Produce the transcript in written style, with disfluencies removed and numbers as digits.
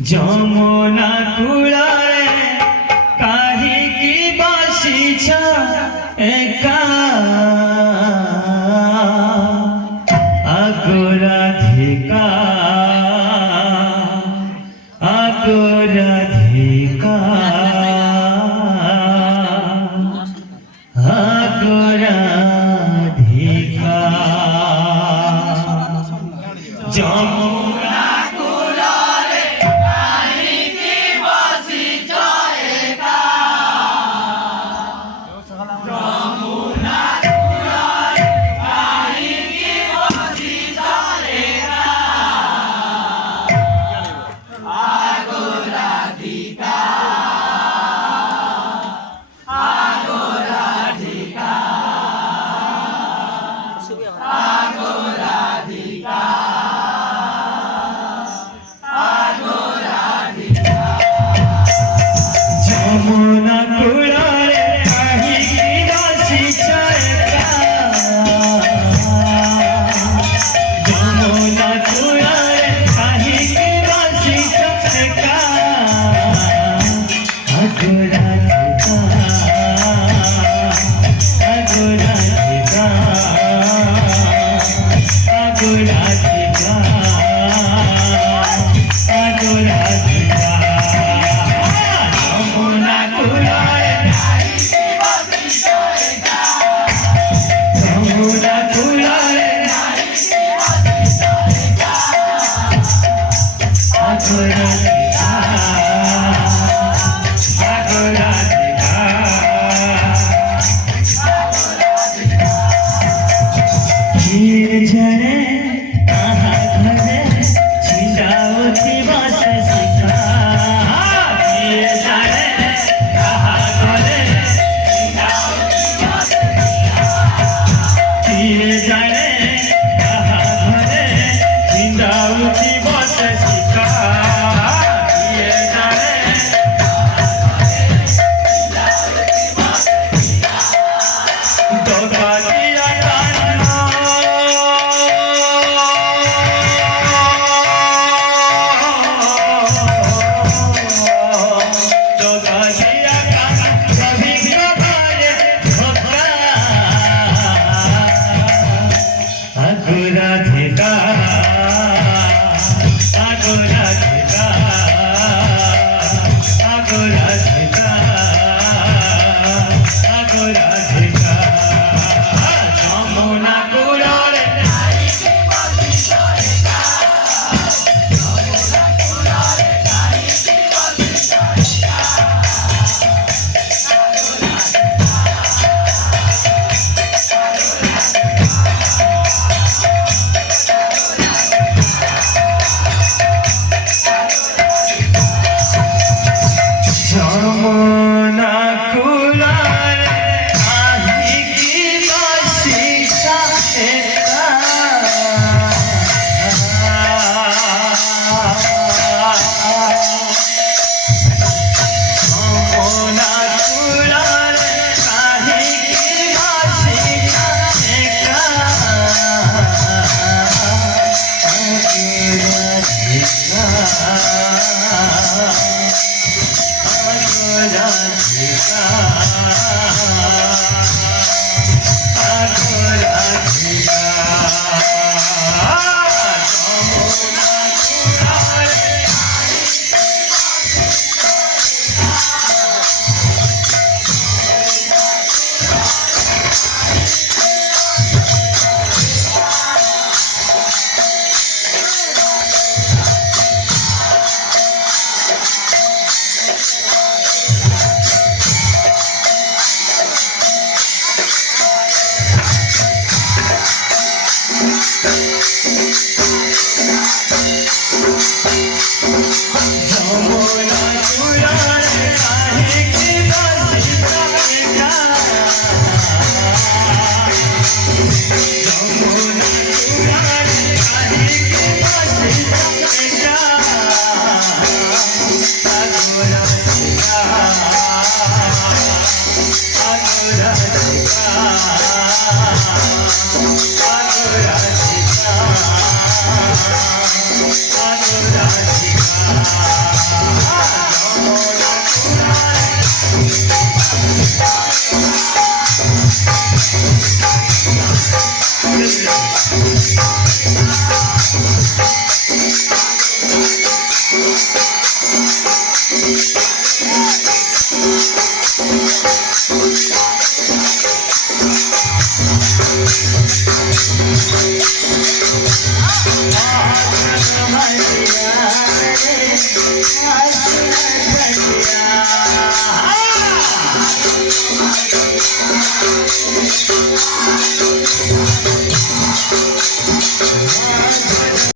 যমুনা কূଳରେ কাহিকি বସିଛ একা অপরাধিকা অপরাধিকা অপরাধিকা যমুনা যমুনা কূଳରେ কাহিকি বସିଛ একা যমুনা কূଳରେ কাহিকি বସିଛ একা অপরাধিকা অপরাধিকা অপরাধিকা অপরাধিকা जड़े आहा घरे छिंडावती बस सिखा किए जड़े आहा घरे छिंडावती बस किए जड़े आहा घरे छिंडावती बस सिखा किए जड़े অপরাধিকা অপরাধিকা অপরাধিকা অপরাধিকা যমুনা কূଳରେ যমুনা কূଳରେ কাহিকি বସିଛ একা যমুনা কূଳରେ কাহিকি বସିଛ একা